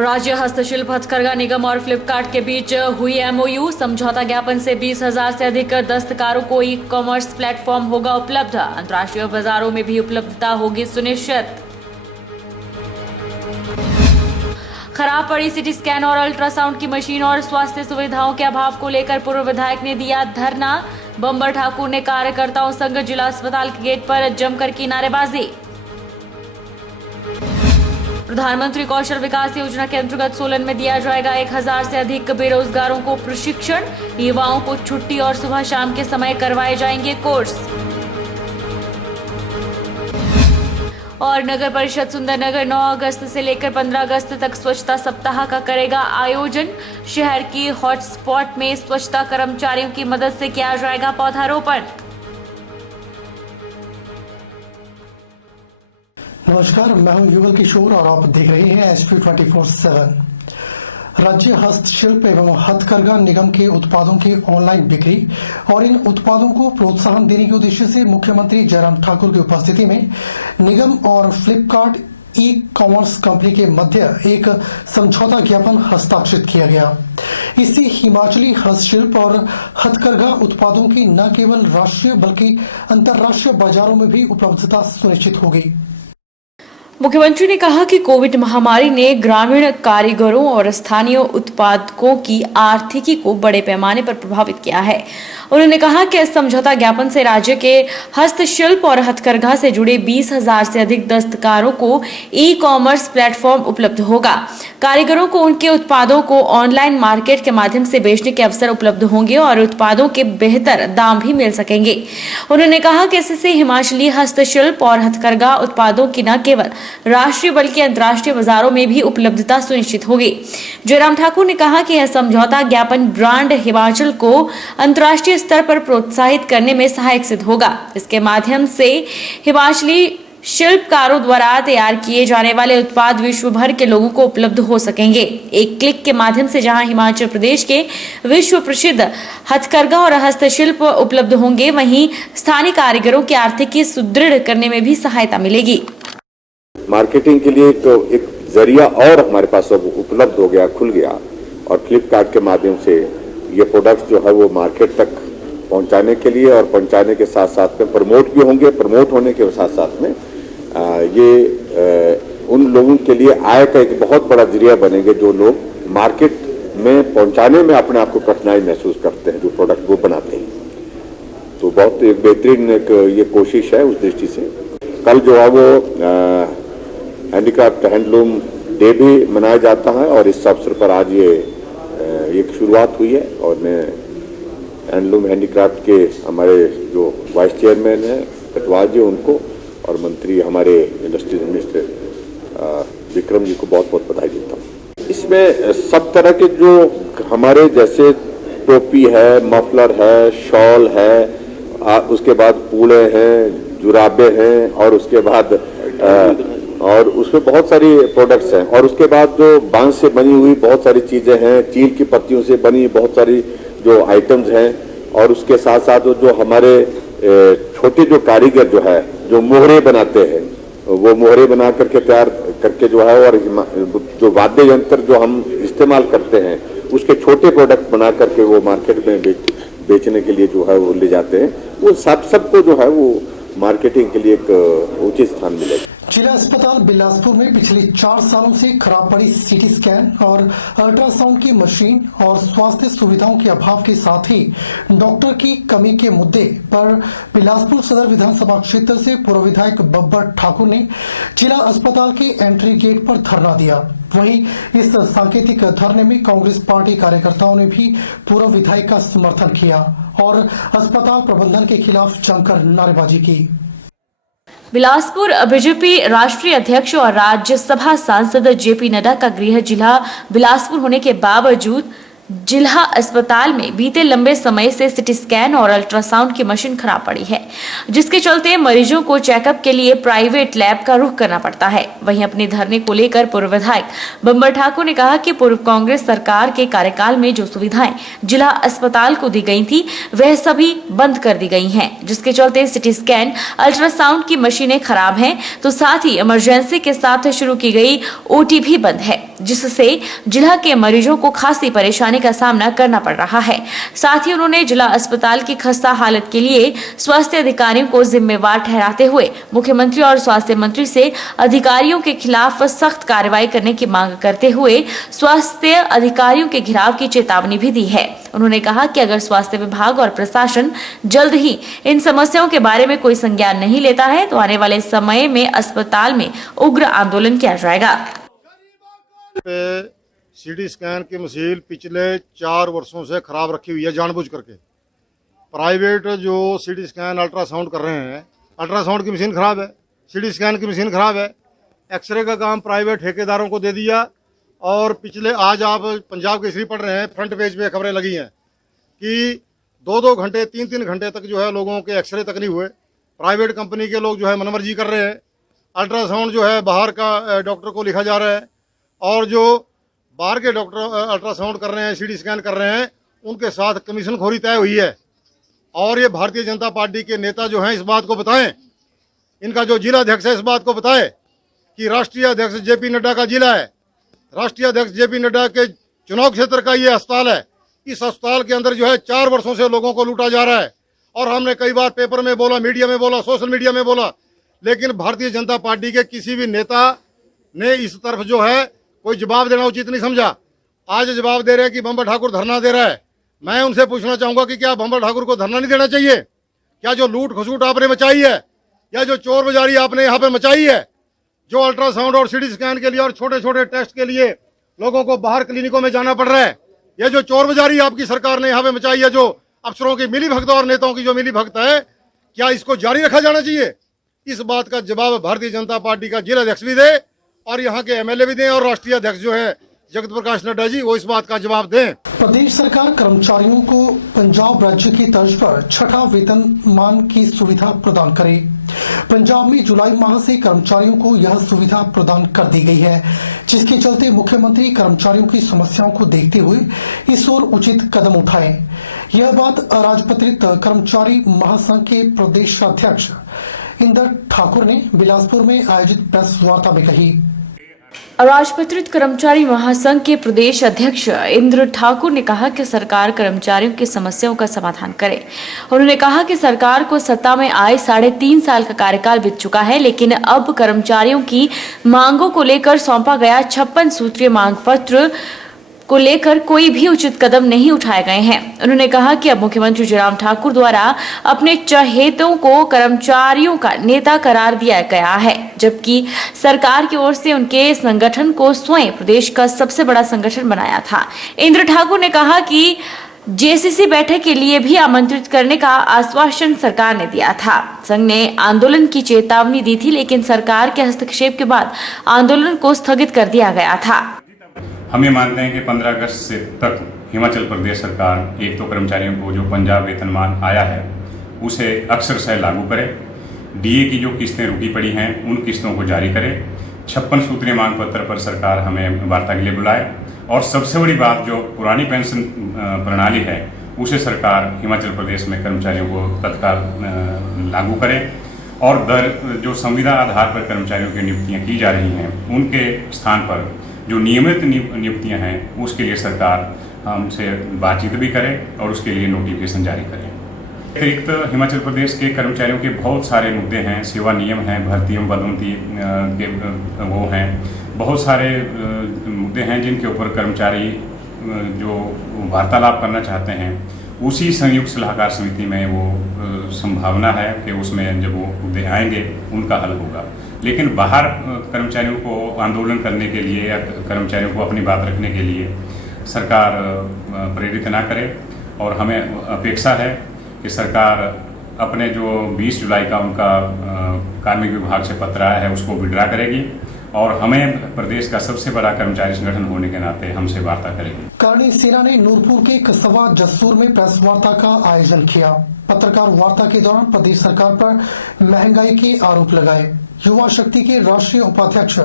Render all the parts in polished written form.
राज्य हस्तशिल्प हथकरघा निगम और फ्लिपकार्ट के बीच हुई एमओयू। समझौता ज्ञापन से 20,000 से अधिक दस्तकारों को ई कॉमर्स प्लेटफॉर्म होगा उपलब्ध। अंतर्राष्ट्रीय बाजारों में भी उपलब्धता होगी सुनिश्चित। खराब पड़ी सीटी स्कैन और अल्ट्रासाउंड की मशीन और स्वास्थ्य सुविधाओं के अभाव को लेकर पूर्व विधायक ने दिया धरना। बम्बर ठाकुर ने कार्यकर्ताओं संग जिला अस्पताल के गेट पर जमकर की नारेबाजी। प्रधानमंत्री कौशल विकास योजना के अंतर्गत सोलन में दिया जाएगा 1,000 से अधिक बेरोजगारों को प्रशिक्षण। युवाओं को छुट्टी और सुबह शाम के समय करवाए जाएंगे कोर्स। और नगर परिषद सुंदरनगर 9 अगस्त से लेकर 15 अगस्त तक स्वच्छता सप्ताह का करेगा आयोजन। शहर की हॉटस्पॉट में स्वच्छता कर्मचारियों की मदद से किया जाएगा पौधारोपण। नमस्कार, मैं हूं युगल किशोर और आप देख रहे हैं एचपी 24/7। राज्य हस्तशिल्प एवं हथकरघा निगम के उत्पादों की ऑनलाइन बिक्री और इन उत्पादों को प्रोत्साहन देने के उद्देश्य से मुख्यमंत्री जयराम ठाकुर की उपस्थिति में निगम और फ्लिपकार्ट ई कॉमर्स कंपनी के मध्य एक समझौता ज्ञापन हस्ताक्षरित किया गया। इससे हिमाचली हस्तशिल्प और हथकरघा उत्पादों की न केवल राष्ट्रीय बल्कि अंतर्राष्ट्रीय बाजारों में भी उपलब्धता सुनिश्चित होगी। मुख्यमंत्री ने कहा कि कोविड महामारी ने ग्रामीण कारीगरों और स्थानीय उत्पादकों की आर्थिकी को बड़े पैमाने पर प्रभावित किया है। उन्होंने कहा कि इस समझौता ज्ञापन से राज्य के हस्तशिल्प और हथकरघा से जुड़े 20,000 से अधिक दस्तकारों को ई कॉमर्स प्लेटफॉर्म उपलब्ध होगा। कारीगरों को उनके उत्पादों को ऑनलाइन मार्केट के माध्यम से बेचने के अवसर उपलब्ध होंगे और उत्पादों के बेहतर दाम भी मिल सकेंगे। उन्होंने कहा कि इससे हिमाचली हस्तशिल्प और हथकरघा उत्पादों की न केवल राष्ट्रीय बल्कि अंतर्राष्ट्रीय बाजारों में भी उपलब्धता सुनिश्चित होगी। जयराम ठाकुर ने कहा कि यह समझौता ज्ञापन ब्रांड हिमाचल को अंतर्राष्ट्रीय स्तर पर प्रोत्साहित करने में सहायक सिद्ध होगा। इसके माध्यम से हिमाचली शिल्पकारों द्वारा तैयार किए जाने वाले उत्पाद विश्व भर के लोगों को उपलब्ध हो सकेंगे। एक क्लिक के माध्यम से जहां हिमाचल प्रदेश के विश्व प्रसिद्ध हथकरघा और हस्तशिल्प उपलब्ध होंगे, वहीं स्थानीय कारीगरों की आर्थिकी सुदृढ़ करने में भी सहायता मिलेगी। मार्केटिंग के लिए तो एक जरिया और हमारे पास अब उपलब्ध हो गया, खुल गया, और फ्लिपकार्ट के माध्यम से ये प्रोडक्ट्स जो है वो मार्केट तक पहुंचाने के लिए और पहुंचाने के साथ साथ में प्रमोट भी होंगे। प्रमोट होने के साथ साथ में ये उन लोगों के लिए आय का एक बहुत बड़ा जरिया बनेंगे जो लोग मार्केट में पहुंचाने में अपने आप को कठिनाई महसूस करते हैं, जो प्रोडक्ट वो बनाते हैं। तो बहुत एक बेहतरीन एक ये कोशिश है उस दृष्टि से। कल जो है वो हैंडीक्राफ्ट हैंडलूम डे भी मनाया जाता है और इस अवसर पर आज ये एक शुरुआत हुई है। और मैं हैंडलूम हैंडीक्राफ्ट के हमारे जो वाइस चेयरमैन हैं कटवाल जी, उनको और मंत्री हमारे इंडस्ट्रीज मिनिस्टर विक्रम जी को बहुत बहुत बधाई देता हूँ। इसमें सब तरह के जो हमारे जैसे टोपी है, मफलर है, शॉल है, उसके बाद पूड़े हैं, जुराबे हैं, और उसके बाद और उसमें बहुत सारी प्रोडक्ट्स हैं। और उसके बाद जो बांस से बनी हुई बहुत सारी चीजें हैं, चील की पत्तियों से बनी बहुत सारी जो आइटम्स हैं। और उसके साथ साथ जो हमारे छोटे जो कारीगर जो है जो मोहरे बनाते हैं, वो मोहरे बना करके तैयार करके जो है, और जो वाद्य यंत्र जो हम इस्तेमाल करते हैं उसके छोटे प्रोडक्ट बना करके वो मार्केट में बेचने के लिए जो है वो ले जाते हैं। वो सबको जो है वो मार्केटिंग के लिए एक उचित स्थान मिलेगा। जिला अस्पताल बिलासपुर में पिछले 4 सालों से खराब पड़ी सीटी स्कैन और अल्ट्रासाउंड की मशीन और स्वास्थ्य सुविधाओं के अभाव के साथ ही डॉक्टर की कमी के मुद्दे पर बिलासपुर सदर विधानसभा क्षेत्र से पूर्व विधायक बब्बर ठाकुर ने जिला अस्पताल के एंट्री गेट पर धरना दिया। वहीं इस सांकेतिक धरने में कांग्रेस पार्टी कार्यकर्ताओं ने भी पूर्व विधायक का समर्थन किया और अस्पताल प्रबंधन के खिलाफ जमकर नारेबाजी की। बिलासपुर बीजेपी राष्ट्रीय अध्यक्ष और राज्यसभा सांसद जेपी नड्डा का गृह जिला बिलासपुर होने के बावजूद जिला अस्पताल में बीते लंबे समय से सीटी स्कैन और अल्ट्रासाउंड की मशीन खराब पड़ी है, जिसके चलते मरीजों को चेकअप के लिए प्राइवेट लैब का रुख करना पड़ता है। वहीं अपने धरने को लेकर पूर्व विधायक बम्बर ठाकुर ने कहा कि पूर्व कांग्रेस सरकार के कार्यकाल में जो सुविधाएं जिला अस्पताल को दी गई थी वह सभी बंद कर दी गई हैं, जिसके चलते सीटी स्कैन अल्ट्रासाउंड की मशीनें खराब हैं, तो साथ ही इमरजेंसी के साथ शुरू की गई ओटी भी बंद है। जिससे जिला के मरीजों को खासी परेशानी का सामना करना पड़ रहा है। साथ ही उन्होंने जिला अस्पताल की खस्ता हालत के लिए स्वास्थ्य अधिकारियों को जिम्मेवार ठहराते हुए मुख्यमंत्री और स्वास्थ्य मंत्री से अधिकारियों के खिलाफ सख्त कार्रवाई करने की मांग करते हुए स्वास्थ्य अधिकारियों के घेराव की चेतावनी भी दी है। उन्होंने कहा कि अगर स्वास्थ्य विभाग और प्रशासन जल्द ही इन समस्याओं के बारे में कोई संज्ञान नहीं लेता है तो आने वाले समय में अस्पताल में उग्र आंदोलन किया जाएगा। सीटी स्कैन की मशीन पिछले 4 वर्षों से खराब रखी हुई है जानबूझ करके। प्राइवेट जो सीटी स्कैन अल्ट्रासाउंड कर रहे हैं, अल्ट्रासाउंड की मशीन खराब है, सीटी स्कैन की मशीन खराब है। एक्सरे का काम प्राइवेट ठेकेदारों को दे दिया और पिछले आज आप पंजाब केसरी पढ़ रहे हैं, फ्रंट पेज पे खबरें लगी हैं कि 2-2 घंटे 3-3 घंटे तक जो है लोगों के एक्सरे तक नहीं हुए। प्राइवेट कंपनी के लोग जो है मनमर्जी कर रहे हैं। अल्ट्रासाउंड जो है बाहर का डॉक्टर को लिखा जा रहा है और जो बाहर के डॉक्टर अल्ट्रासाउंड कर रहे हैं, सीटी स्कैन कर रहे हैं, उनके साथ कमीशन खोरी तय हुई है। और ये भारतीय जनता पार्टी के नेता जो हैं इस बात को बताएं, इनका जो जिला अध्यक्ष है इस बात को बताए कि राष्ट्रीय अध्यक्ष जेपी नड्डा का जिला है, राष्ट्रीय अध्यक्ष जेपी नड्डा के चुनाव क्षेत्र का ये अस्पताल है। इस अस्पताल के अंदर जो है 4 वर्षों से लोगों को लूटा जा रहा है और हमने कई बार पेपर में बोला, मीडिया में बोला, सोशल मीडिया में बोला, लेकिन भारतीय जनता पार्टी के किसी भी नेता ने इस तरफ जो है कोई जवाब देना उचित नहीं समझा। आज जवाब दे रहे हैं कि बंबर ठाकुर धरना दे रहा है। मैं उनसे पूछना चाहूंगा कि क्या बंबर ठाकुर को धरना नहीं देना चाहिए? क्या जो लूट खसूट आपने मचाई है या जो चोर बाजारी आपने यहाँ पे मचाई है, जो अल्ट्रासाउंड और सीटी स्कैन के लिए और छोटे छोटे टेस्ट के लिए लोगों को बाहर क्लिनिकों में जाना पड़ रहा है, ये जो चोर बाजारी आपकी सरकार ने यहाँ पे मचाई है, जो अफसरों की मिली भगत और नेताओं की जो मिली भगत है, क्या इसको जारी रखा जाना चाहिए? इस बात का जवाब भारतीय जनता पार्टी का जिला अध्यक्ष भी दे और यहाँ के एमएलए भी दें और राष्ट्रीय अध्यक्ष जो है जगत प्रकाश नड्डा जी वो इस बात का जवाब दें। प्रदेश सरकार कर्मचारियों को पंजाब राज्य की तर्ज पर छठा वेतनमान की सुविधा प्रदान करे। पंजाब में जुलाई माह से कर्मचारियों को यह सुविधा प्रदान कर दी गई है, जिसके चलते मुख्यमंत्री कर्मचारियों की समस्याओं को देखते हुए इस ओर उचित कदम उठाए। यह बात अराजपत्रित कर्मचारी महासंघ के प्रदेश अध्यक्ष इंद्र ठाकुर ने बिलासपुर में आयोजित प्रेस वार्ता में कही। राजपत्रित कर्मचारी महासंघ के प्रदेश अध्यक्ष इंद्र ठाकुर ने कहा कि सरकार कर्मचारियों की समस्याओं का समाधान करे। उन्होंने कहा कि सरकार को सत्ता में आए 3.5 साल का कार्यकाल बीत चुका है, लेकिन अब कर्मचारियों की मांगों को लेकर सौंपा गया 56 सूत्रीय मांग पत्र को लेकर कोई भी उचित कदम नहीं उठाए गए हैं। उन्होंने कहा कि अब मुख्यमंत्री जयराम ठाकुर द्वारा अपने चहेतों को कर्मचारियों का नेता करार दिया गया है, जबकि सरकार की ओर से उनके संगठन को स्वयं प्रदेश का सबसे बड़ा संगठन बनाया था। इंद्र ठाकुर ने कहा कि जेसीसी बैठक के लिए भी आमंत्रित करने का आश्वासन सरकार ने दिया था। संघ ने आंदोलन की चेतावनी दी थी, लेकिन सरकार के हस्तक्षेप के बाद आंदोलन को स्थगित कर दिया गया था। हम ये मानते हैं कि 15 अगस्त से तक हिमाचल प्रदेश सरकार एक तो कर्मचारियों को जो पंजाब वेतनमान आया है उसे अक्षरशः लागू करे, डीए की जो किस्तें रुकी पड़ी हैं उन किस्तों को जारी करे, 56 सूत्रीय मांग पत्र पर सरकार हमें वार्ता के लिए बुलाए और सबसे बड़ी बात जो पुरानी पेंशन प्रणाली है उसे सरकार हिमाचल प्रदेश में कर्मचारियों को तत्काल लागू करे और जो संविदा आधार पर कर्मचारियों की नियुक्तियाँ की जा रही हैं उनके स्थान पर जो नियमित नियुक्तियां हैं उसके लिए सरकार हमसे बातचीत भी करे और उसके लिए नोटिफिकेशन जारी करे। अतिरिक्त हिमाचल प्रदेश के कर्मचारियों के बहुत सारे मुद्दे हैं, सेवा नियम हैं, भर्ती एवं पदोन्नति के वो हैं, बहुत सारे मुद्दे हैं जिनके ऊपर कर्मचारी जो वार्तालाप करना चाहते हैं उसी संयुक्त सलाहकार समिति में वो संभावना है कि उसमें जब वो मुद्दे आएंगे उनका हल होगा। लेकिन बाहर कर्मचारियों को आंदोलन करने के लिए या कर्मचारियों को अपनी बात रखने के लिए सरकार प्रेरित ना करे और हमें अपेक्षा है कि सरकार अपने जो 20 जुलाई का उनका कार्मिक विभाग से पत्र आया है उसको विड्रा करेगी और हमें प्रदेश का सबसे बड़ा कर्मचारी संगठन होने के नाते हमसे वार्ता करेगी। करणी सेना ने नूरपुर के कस्बा जसूर में प्रेस वार्ता का आयोजन किया। पत्रकार वार्ता के दौरान प्रदेश सरकार पर महंगाई के आरोप लगाए। युवा शक्ति के राष्ट्रीय उपाध्यक्ष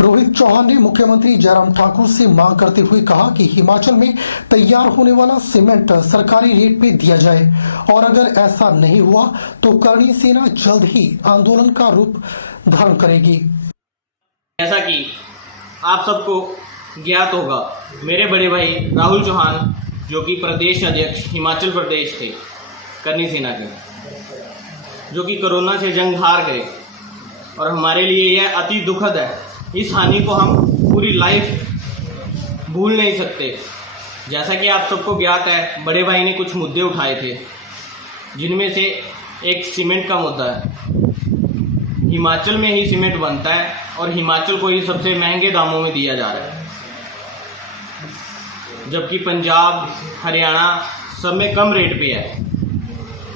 रोहित चौहान ने मुख्यमंत्री जयराम ठाकुर से मांग करते हुए कहा कि हिमाचल में तैयार होने वाला सीमेंट सरकारी रेट पे दिया जाए और अगर ऐसा नहीं हुआ तो करणी सेना जल्द ही आंदोलन का रूप धारण करेगी। जैसा कि आप सबको ज्ञात होगा, मेरे बड़े भाई राहुल चौहान जो कि प्रदेश अध्यक्ष हिमाचल प्रदेश थे करनी सेना के, जो कि कोरोना से जंग हार गए और हमारे लिए यह अति दुखद है। इस हानि को हम पूरी लाइफ भूल नहीं सकते। जैसा कि आप सबको ज्ञात है, बड़े भाई ने कुछ मुद्दे उठाए थे, जिनमें से एक सीमेंट का मुद्दा है। हिमाचल में ही सीमेंट बनता है और हिमाचल को ही सबसे महंगे दामों में दिया जा रहा है, जबकि पंजाब, हरियाणा सब में कम रेट पे है।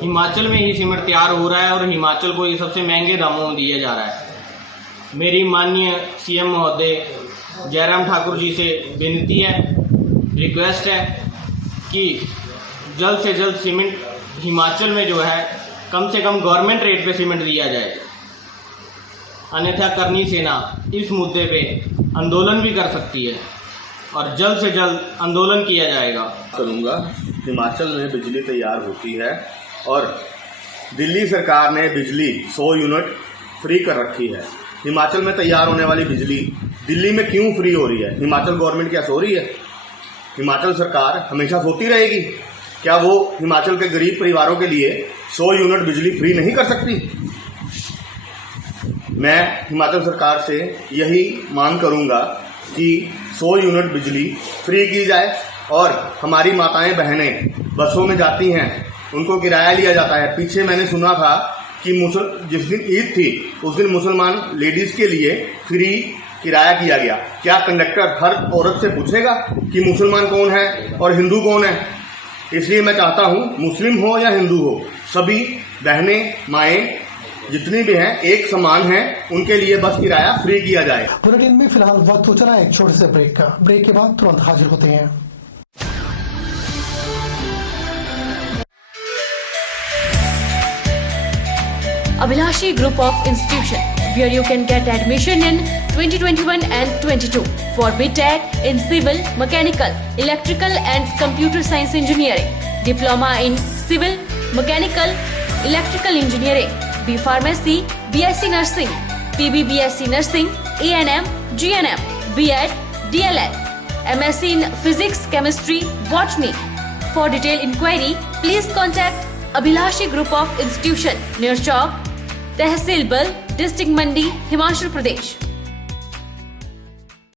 हिमाचल में ही सीमेंट तैयार हो रहा है और हिमाचल को ही सबसे महंगे दामों में दिया जा रहा है। मेरी माननीय सीएम महोदय जयराम ठाकुर जी से विनती है, रिक्वेस्ट है कि जल्द से जल्द सीमेंट हिमाचल में जो है कम से कम गवर्नमेंट रेट पे सीमेंट दिया जाए, अन्यथा करनी सेना इस मुद्दे पे आंदोलन भी कर सकती है और जल्द से जल्द आंदोलन किया जाएगा। करूँगा, हिमाचल में बिजली तैयार होती है और दिल्ली सरकार ने बिजली 100 यूनिट फ्री कर रखी है। हिमाचल में तैयार होने वाली बिजली दिल्ली में क्यों फ्री हो रही है? हिमाचल गवर्नमेंट क्या सो रही है? हिमाचल सरकार हमेशा सोती रहेगी? क्या वो हिमाचल के गरीब परिवारों के लिए 100 यूनिट बिजली फ्री नहीं कर सकती? मैं हिमाचल सरकार से यही मांग करूंगा कि 100 यूनिट बिजली फ्री की जाए और हमारी माताएं बहनें बसों में जाती हैं, उनको किराया लिया जाता है। पीछे मैंने सुना था कि जिस दिन ईद थी उस दिन मुसलमान लेडीज के लिए फ्री किराया किया गया। क्या कंडक्टर हर औरत से पूछेगा कि मुसलमान कौन है और हिंदू कौन है? इसलिए मैं चाहता हूं, मुस्लिम हो या हिंदू हो, सभी बहनें माएँ जितनी भी हैं एक समान हैं, उनके लिए बस किराया फ्री किया जाए। बुलेटिन में फिलहाल वक्त हो चला एक छोटे से ब्रेक का। ब्रेक के बाद तुरंत हाजिर होते हैं। Abhilashi Group of Institution, where you can get admission in 2021 and 22 for BTech in Civil, Mechanical, Electrical and Computer Science Engineering, Diploma in Civil, Mechanical, Electrical Engineering, B Pharmacy, BSc Nursing, PB BSc Nursing, A&M, GNM, B.Ed, DLL, MSc in Physics, Chemistry, Botany. For detailed inquiry, please contact Abhilashi Group of Institution, near Chowk, Tehsil Bal, District Mandi, Himachal Pradesh.